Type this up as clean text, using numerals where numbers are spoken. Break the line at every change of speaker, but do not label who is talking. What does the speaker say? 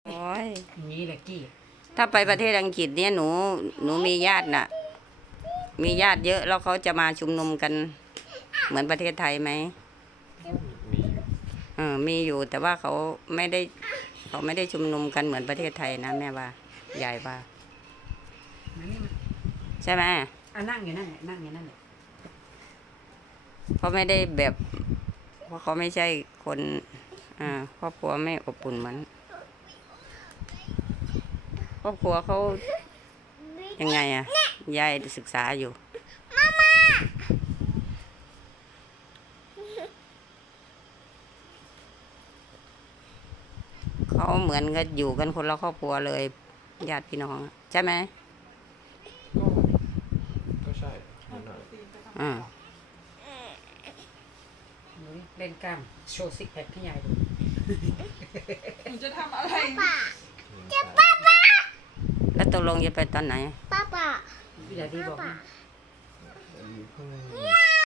โอ้ย
นี่แหละกี้
ถ้าไปประเทศอังกฤษเนี่ยหนูมีญาติน่ะ มีญาติเยอะแล้วเขาจะมาชุมนุมกัน เหมือนประเทศไทยไหม
มีอยู่
มีอยู่แต่ว่าเขาไม่ได้ชุมนุมกันเหมือนประเทศไทยนะแม่ว่ายายว่า
มานี่มา
ใช่ไหม
นั่งอยู่นั่นแหละนั่งอยู่นั่นแหละ
เพราะไม่ได้แบบ เพราะเขาไม่ใช่คนครอบครัวไม่อบอุ่นเหมือนครอบครัวเขายังไงอะยายศึกษาอยู่เขาเหมือนกันอยู่กันคนละครอบครัวเลยญาติพี่น้องอะใช่ไหม
ก็ใช่นิดหน่อย
อ่า
ดูดิเล่นกล้ามโชว์ซิกแพคให้ยายดู
หนูจะทำอะไร
แล้วตกลงจะไปตอนไหน
ป้าป้า
อย่าดีบอกนะ
อยู่ข้างใน